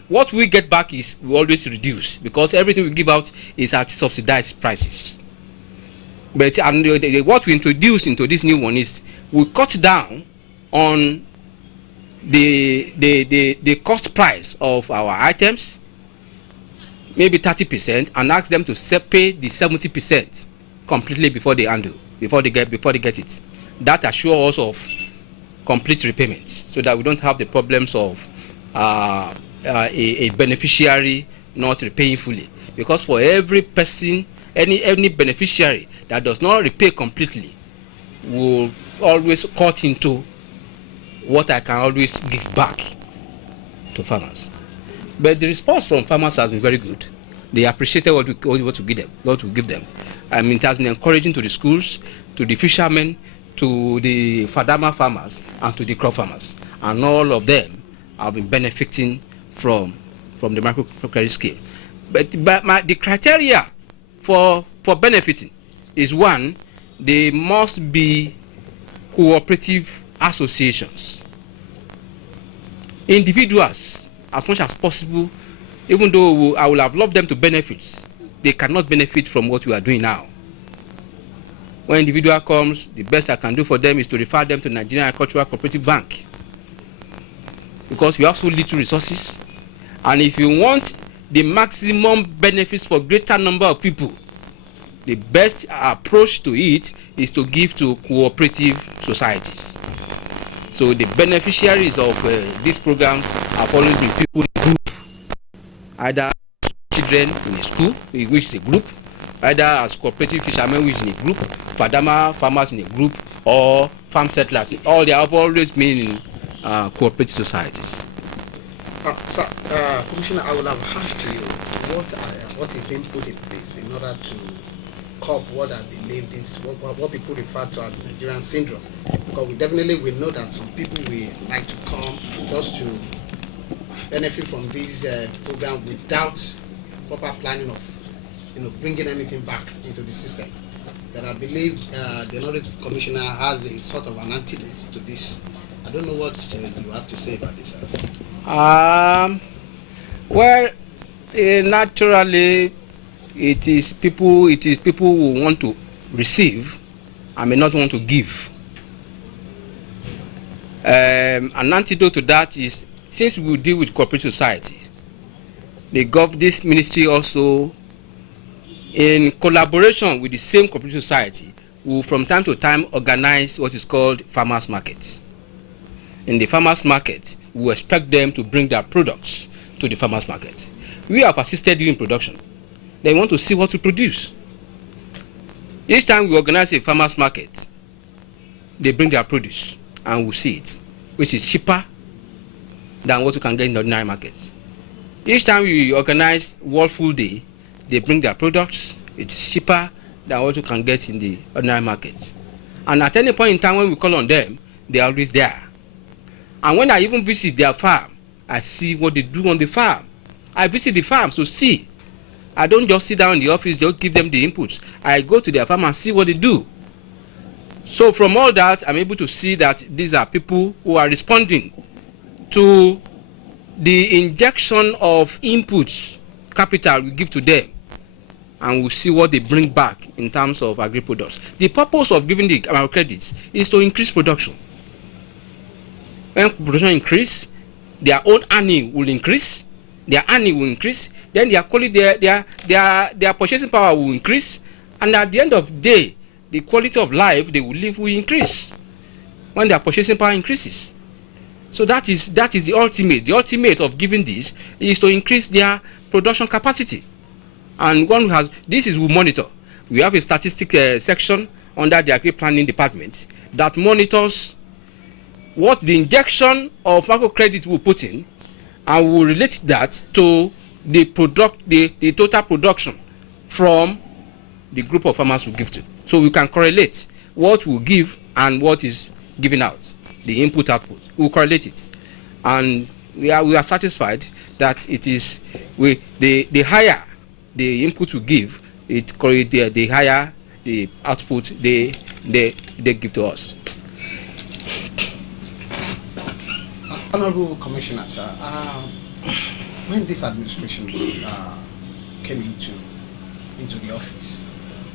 what we get back is we always reduce, because everything we give out is at subsidized prices. But what we introduce into this new one is we cut down on the cost price of our items, maybe 30%, and ask them to pay the 70% completely before they get it. That assures us of complete repayment, so that we don't have the problems of a beneficiary not repaying fully. Because for every person, any beneficiary that does not repay completely will always cut into what I can always give back to farmers. But the response from farmers has been very good. They appreciated what we give them. I mean, it has been encouraging to the schools, to the fishermen, to the fadama farmers, and to the crop farmers. And all of them have been benefiting from the microcredit scheme. But the criteria for benefiting is, one, they must be cooperative associations. Individuals, as much as possible, even though I would have loved them to benefit, they cannot benefit from what we are doing now. When an individual comes, the best I can do for them is to refer them to Nigerian Agricultural Cooperative Bank, because we have so little resources. And if you want the maximum benefits for greater number of people, the best approach to it is to give to cooperative societies. So the beneficiaries of these programs have always been people in a group, either children in a school, which is a group, either as cooperative fishermen, which is in a group, fadama farmers in a group, or farm settlers. They have always been in cooperative societies. Sir, Commissioner, I would have asked you what is being put in place in order to curb what I believe is what people refer to as Nigerian syndrome. Because we definitely will know that some people will like to come just to benefit from this program without proper planning of bringing anything back into the system. But I believe the Honorable Commissioner has a sort of an antidote to this. I don't know what you have to say about this. Well, naturally, it is people who want to receive and may not want to give. An antidote to that is, since we deal with cooperative society, this ministry also, in collaboration with the same cooperative society, will from time to time organize what is called farmers markets. In the farmers market, we expect them to bring their products to the farmers market. We have assisted you in production. They want to see what to produce. Each time we organize a farmers market, they bring their produce and we see it, which is cheaper than what you can get in the ordinary markets. Each time we organize World Food Day, they bring their products, it is cheaper than what you can get in the ordinary markets. And at any point in time when we call on them, they are always there. And when I even visit their farm, I see what they do on the farm. I visit the farms to see. I don't just sit down in the office, just give them the inputs. I go to their farm and see what they do. So from all that, I'm able to see that these are people who are responding to the injection of inputs, capital we give to them, and we'll see what they bring back in terms of agri-products. The purpose of giving the credits is to increase production. When production increase, their own earning will increase, their earning will increase, then their quality, their purchasing power will increase, and at the end of the day, the quality of life they will live will increase when their purchasing power increases. So that is the ultimate. The ultimate of giving this is to increase their production capacity. And one who has this is we monitor. We have a statistics section under the agri planning department that monitors what the injection of microcredit will put in, and will relate that to the total production from the group of farmers we give to. So we can correlate what we give and what is given out, the input output. We will correlate it, and we are satisfied that it is the higher the input we give, the higher the output they give to us. Honorable Commissioner, sir, when this administration came into the office,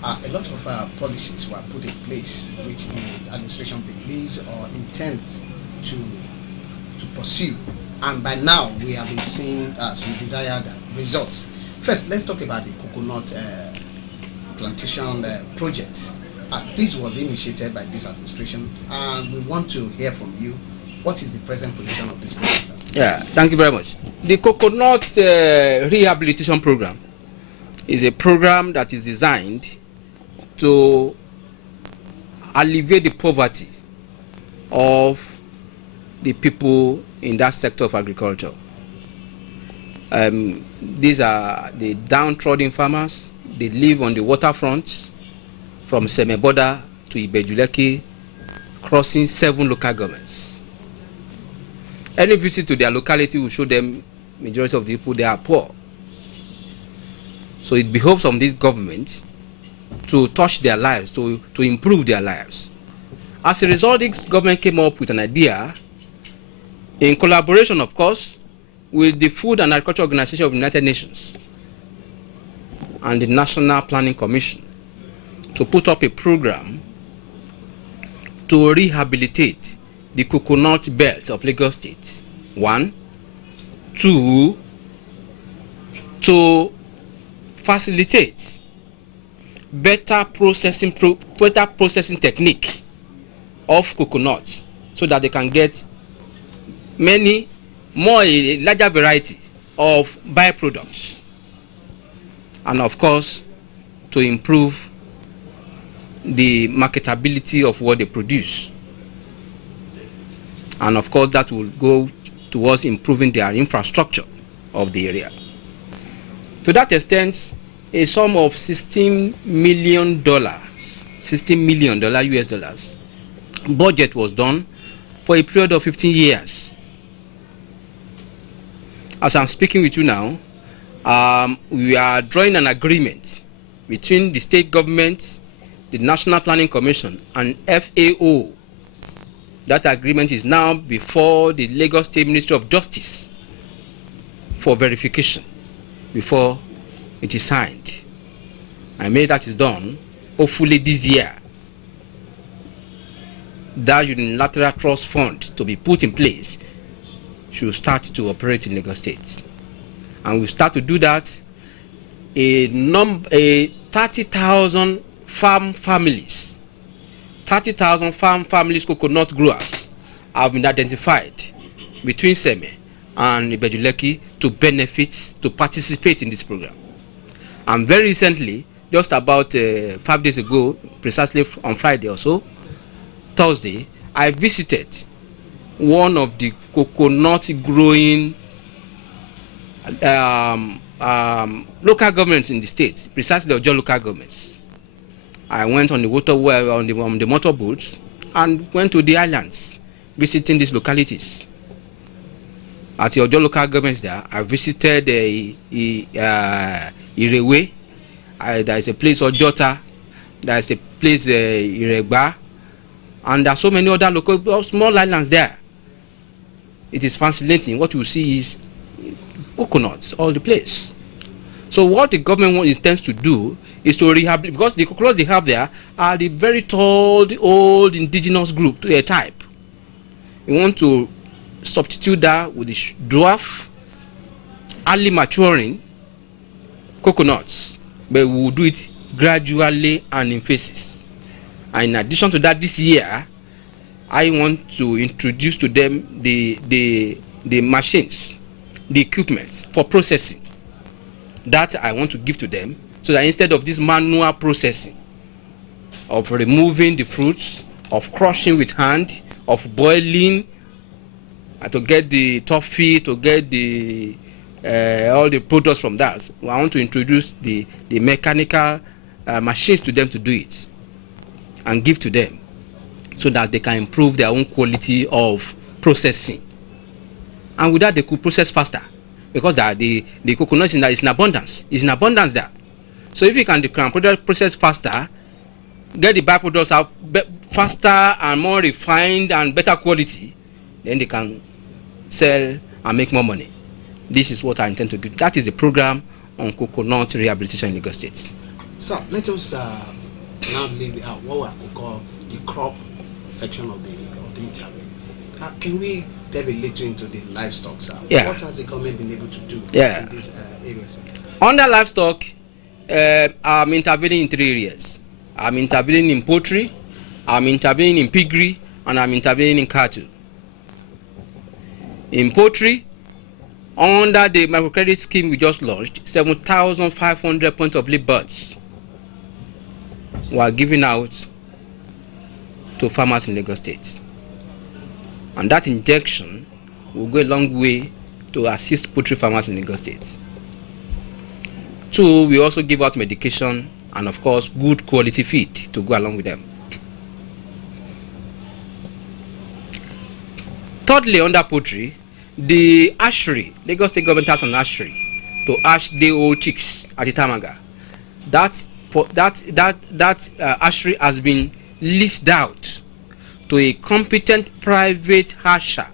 a lot of policies were put in place which the administration believes or intends to pursue, and by now we have been seeing some desired results. First, let's talk about the coconut plantation project. This was initiated by this administration, and we want to hear from you. What is the present position of this project, sir? Yeah, thank you very much. The coconut rehabilitation program is a program that is designed to alleviate the poverty of the people in that sector of agriculture. These are the downtrodden farmers. They live on the waterfront from Semeboda to Ibejuleki, crossing 7 local governments. Any visit to their locality will show them majority of the people they are poor. So it behoves on this government to touch their lives, to improve their lives. As a result, this government came up with an idea, in collaboration, of course, with the Food and Agriculture Organization of the United Nations and the National Planning Commission, to put up a program to rehabilitate the coconut belt of Lagos State. 1, 2, to facilitate better processing technique of coconut, so that they can get a larger variety of byproducts, and of course to improve the marketability of what they produce. And of course that will go towards improving their infrastructure of the area. To that extent, a sum of $16 million US dollars budget was done for a period of 15 years. As I'm speaking with you now, we are drawing an agreement between the state government, the National Planning Commission, and FAO. That agreement is now before the Lagos State Ministry of Justice for verification before it is signed. And when that is done, hopefully this year, that unilateral trust fund to be put in place should start to operate in Lagos State. And we start to do that, a 30,000 farm families, 30,000 farm families, coconut growers have been identified between Seme and Ibejuleki to benefit, to participate in this program. And very recently, just about 5 days ago, precisely on Friday or so, Thursday, I visited one of the coconut growing local governments in the state, precisely the Ojo local governments. I went on the on the motorboats and went to the islands, visiting these localities. at your local government there. I visited Irewe. There is a place Ojota. There is a place Iregba, and there are so many other local small islands there. It is fascinating. What you see is coconuts all the place. So what the government intends to do is to rehabilitate, because the coconuts they have there are the very tall, old indigenous group type. We want to substitute that with the dwarf, early maturing coconuts, but we will do it gradually and in phases. And in addition to that, this year I want to introduce to them the machines, the equipment for processing that I want to give to them, so that instead of this manual processing of removing the fruits, of crushing with hand, of boiling to get the toffee, to get the all the products from that, I want to introduce the mechanical machines to them to do it and give to them, so that they can improve their own quality of processing. And with that, they could process faster, because the coconut is in abundance. It's in abundance there. So if you can process faster, get the byproducts out faster and more refined and better quality, then they can sell and make more money. This is what I intend to do. That is the program on coconut rehabilitation in Lagos State. So let us now leave out what we call the crop section of the interview. Can we delve a little into the livestock, sir? Yeah. What has the government been able to do in these areas? Under livestock, I'm intervening in 3 areas. I'm intervening in poultry, I'm intervening in piggery, and I'm intervening in cattle. In poultry, under the microcredit scheme we just launched, 7,500 points of lay birds were given out to farmers in Lagos State. And that injection will go a long way to assist poultry farmers in Lagos State. 2, we also give out medication and of course good quality feed to go along with them. Thirdly, under poultry, the hatchery, Lagos State government has an hatchery to hatch the old chicks at the Tamaga. That hatchery has been leased out to a competent private hatcher,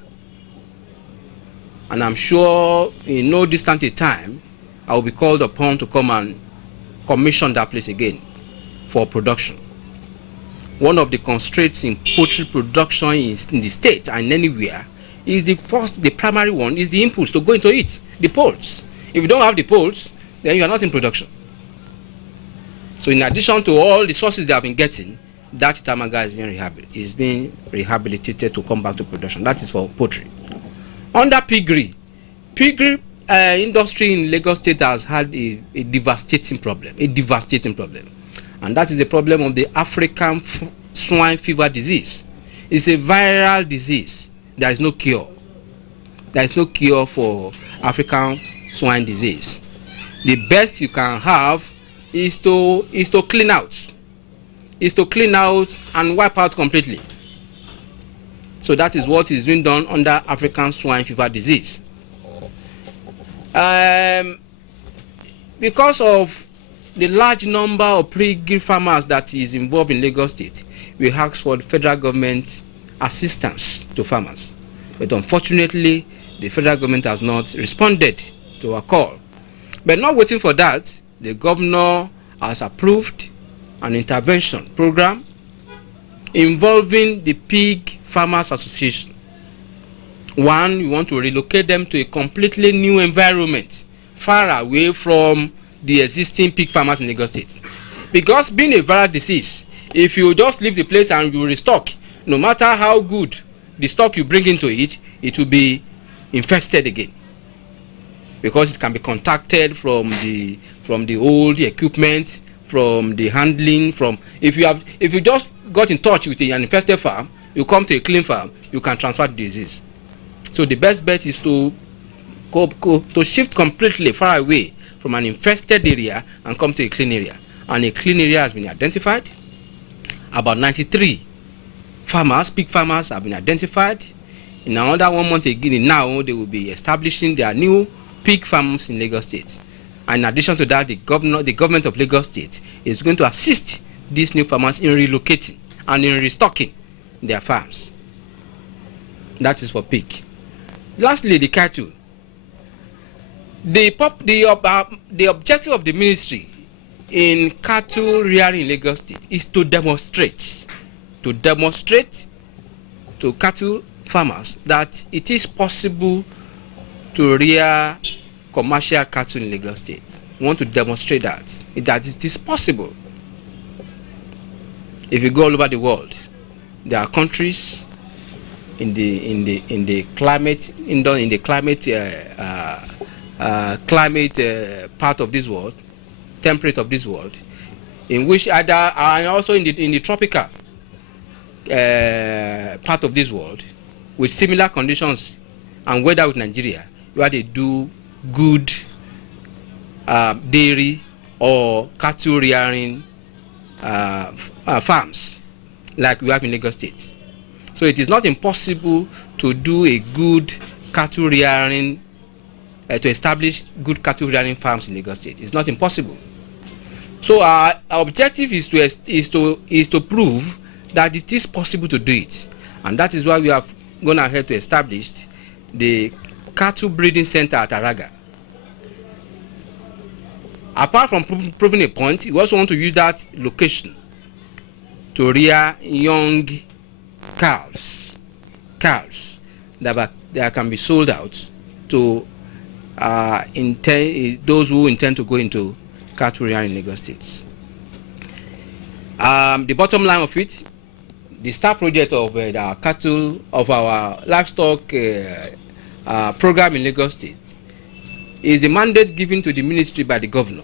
and I'm sure in no distant time I will be called upon to come and commission that place again for production. One of the constraints in poultry production in the state and anywhere is the primary one is the inputs to go into it, the poults. If you don't have the poults, then you are not in production. So in addition to all the sources they have been getting, that Tamaga is being rehabilitated to come back to production. That is for poultry. Under piggery industry in Lagos State has had a devastating problem, and that is the problem of the African swine fever disease. It's a viral disease. There is no cure. There is no cure for African swine disease. The best you can have is to clean out. Is to clean out and wipe out completely. So that is what is being done under African swine fever disease. Because of the large number of piggery farmers that is involved in Lagos State, we asked for the federal government assistance to farmers. But unfortunately, the federal government has not responded to our call. But not waiting for that, the governor has approved an intervention program involving the Pig Farmers Association. One, we want to relocate them to a completely new environment, far away from the existing pig farmers in Lagos State. Because being a viral disease, if you just leave the place and you restock, no matter how good the stock you bring into it, it will be infested again. Because it can be contacted from the old equipment, from the handling, if you just got in touch with an infested farm, you come to a clean farm, you can transfer the disease. So the best bet is to shift completely far away from an infested area and come to a clean area. And a clean area has been identified. About 93 farmers, pig farmers, have been identified In another 1 month again, now they will be establishing their new pig farms in Lagos State. And in addition to that, the government of Lagos State is going to assist these new farmers in relocating and in restocking their farms. That is for pig. Lastly, the cattle. The objective of the ministry in cattle rearing in Lagos State is to demonstrate to cattle farmers that it is possible to rear commercial cattle in Lagos State. We want to demonstrate that it is possible. If you go all over the world, there are countries in the climate part of this world, temperate of this world, in which either and also in the tropical part of this world, with similar conditions and weather with Nigeria, where they do good dairy or cattle rearing farms like we have in Lagos State. So it is not impossible to do a good cattle rearing, to establish good cattle rearing farms in Lagos State. It's not impossible. So our objective is to prove that it is possible to do it, and that is why we have gone ahead to establish the cattle breeding center at Araga. Apart from proving a point, we also want to use that location to rear young calves that can be sold out to those who intend to go into cattle rearing in Lagos State. The bottom line of it, the star project of our livestock program in Lagos State is the mandate given to the ministry by the governor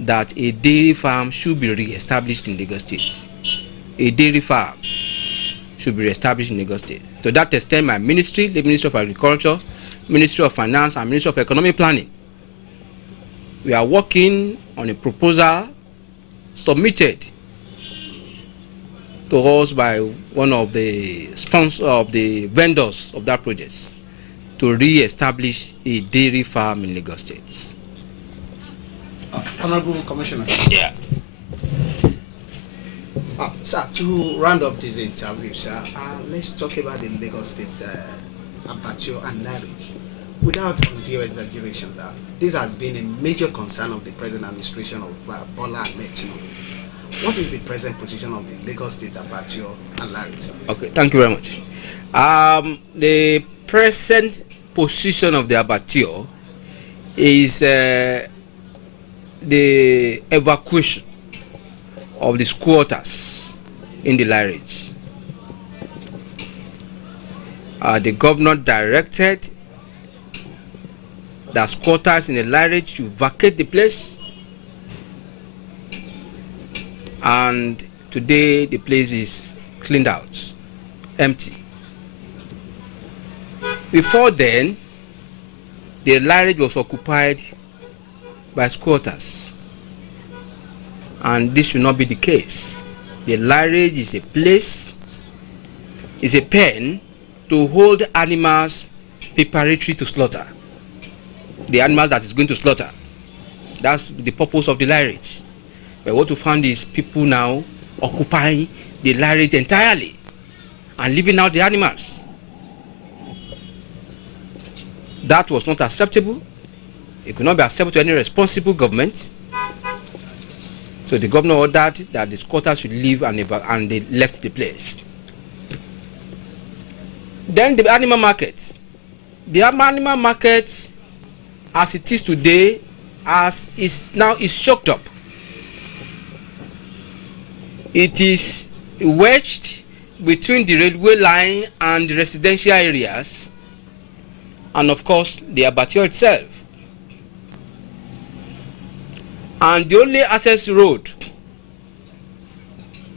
that a dairy farm should be re-established in Lagos State. A dairy farm should be re-established in Lagos State. To that extent, my ministry, the Ministry of Agriculture, Ministry of Finance, and Ministry of Economic Planning, we are working on a proposal submitted to us by one of the sponsors of the vendors of that project to re-establish a dairy farm in Lagos State. Honorable Commissioner. Yeah. Sir, to round up this interview, sir, let's talk about the Lagos State abattoir and marriage. Without undue exaggeration, sir, this has been a major concern of the present administration of Bola and Tinubu. What is the present position of the Lagos State abattoir and marriage, sir? Okay, thank you very much. The present position of the abattoir is the evacuation of the squatters in the Larage. The governor directed that squatters in the Larage should vacate the place, and today the place is cleaned out, empty. Before then, the Larage was occupied by squatters, and this should not be the case. The Larage is a place, is a pen to hold animals preparatory to slaughter. The animal that is going to slaughter. That's the purpose of the Larage. But what we found is people now occupying the Larage entirely and leaving out the animals. That was not acceptable. It could not be acceptable to any responsible government. So the governor ordered that the squatters should leave, and they left the place. Then the animal market. The animal market, as it is today, is choked up. It is wedged between the railway line and the residential areas, and of course the abattoir itself. And the only access road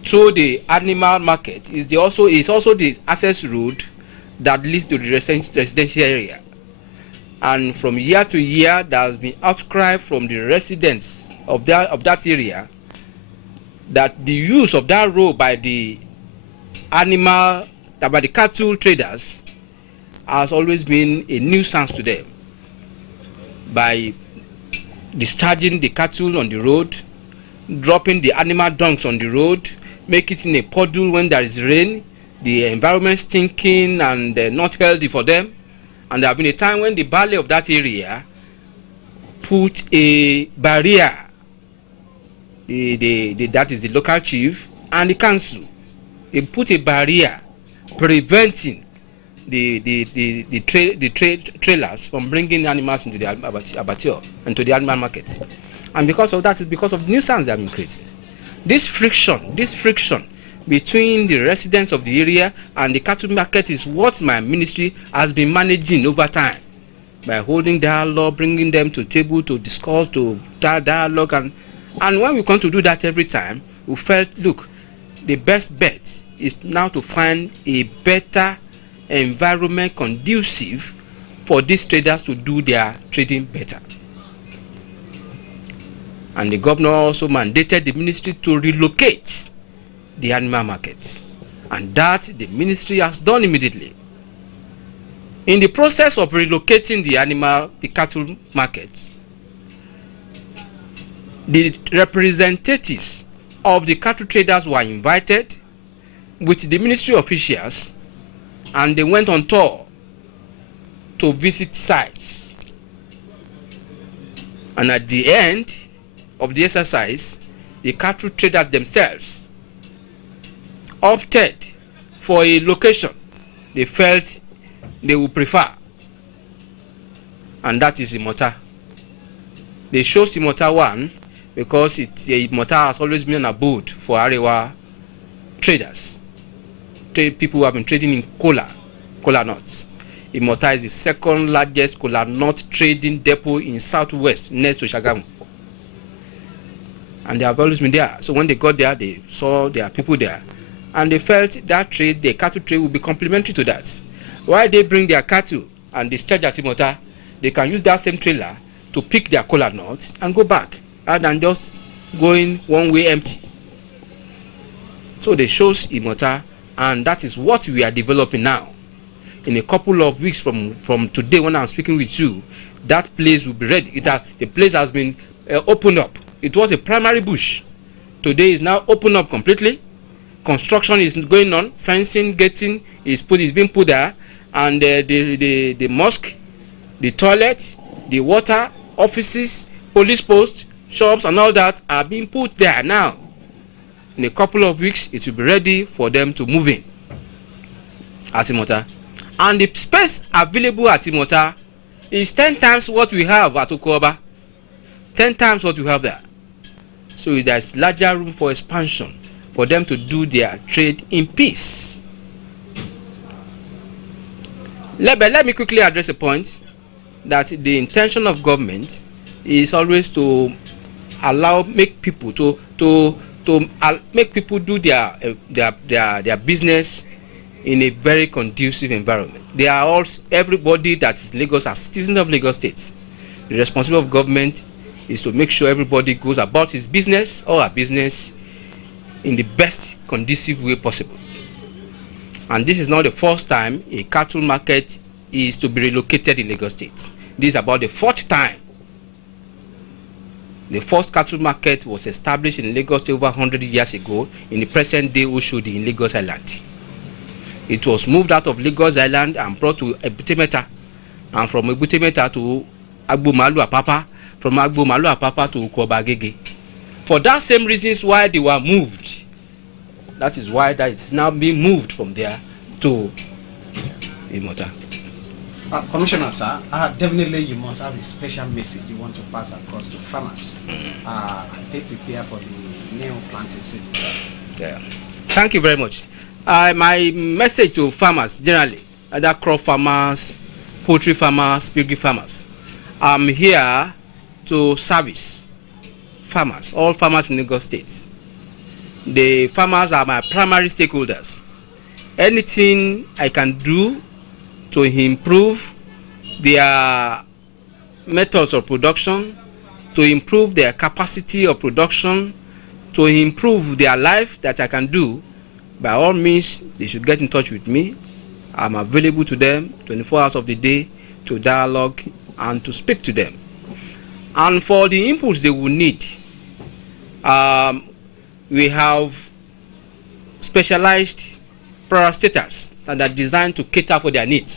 through the animal market is also the access road that leads to the residential area. And from year to year, there has been outcry from the residents of that area that the use of that road by the cattle traders has always been a nuisance to them by discharging the cattle on the road, dropping the animal dunks on the road, make it in a puddle when there is rain, the environment stinking and not healthy for them. And there have been a time when the Baale of that area put a barrier, that is the local chief and the council. They put a barrier preventing the trailers from bringing animals into the abattoir and to the animal market. And because of that, it's because of nuisance they have been creating. This friction between the residents of the area and the cattle market is what my ministry has been managing over time by holding dialogue, bringing them to table to discuss, to dialogue, and when we come to do that every time, we felt, look, the best bet is now to find a better environment conducive for these traders to do their trading better. And the governor also mandated the ministry to relocate the animal market, and that the ministry has done immediately. In the process of relocating the cattle market, the representatives of the cattle traders were invited with the ministry officials, and they went on tour to visit sites. And at the end of the exercise, the cattle traders themselves opted for a location they felt they would prefer, and that is Imota. They chose Imota 1 because Imota has always been an abode for Arewa traders, people who have been trading in kola nuts. Imota is the second largest kola nut trading depot in southwest next to Shagamu, and they have always been there. So when they got there, they saw there are people there, and they felt that trade, the cattle trade, would be complementary to that. Why they bring their cattle and discharge at Imota, they can use that same trailer to pick their kola nuts and go back, rather than just going one way empty. So they chose Imota, and that is what we are developing now. In a couple of weeks from today, when I'm speaking with you, that place will be ready. The place has been opened up. It was a primary bush. Today is now opened up completely. Construction is going on. Fencing, gating is being put there, and the mosque, the toilet, the water, offices, police posts, shops, and all that are being put there now. In a couple of weeks, it will be ready for them to move in at Imota. And the space available at Imota is 10 times what we have at Okoba. 10 times what we have there. So there's larger room for expansion for them to do their trade in peace. Let me quickly address a point that the intention of government is always to make people make people do their business in a very conducive environment. They are all, everybody that is Lagos as citizen of Lagos State. The responsibility of government is to make sure everybody goes about his business or her business in the best conducive way possible. And this is not the first time a cattle market is to be relocated in Lagos State. This is about the 4th time. The first cattle market was established in Lagos State over 100 years ago in the present day Oshodi in Lagos Island. It was moved out of Lagos Island and brought to Ebutemeta, and from Ebutemeta to Agbomalu Apapa, from Agbomalu Apapa to Ukobagege. For that same reasons why they were moved. That is why that it's now being moved from there to Imota. Commissioner, sir, definitely you must have a special message you want to pass across to farmers. They prepare for the new planting season. Yeah. Thank you very much. My message to farmers generally, other crop farmers, poultry farmers, piggery farmers, I'm here to service farmers, all farmers in Lagos State. The farmers are my primary stakeholders. Anything I can do to improve their methods of production, to improve their capacity of production, to improve their life that I can do, by all means, they should get in touch with me. I'm available to them 24 hours of the day to dialogue and to speak to them. And for the inputs they will need, we have specialized parastatals that are designed to cater for their needs.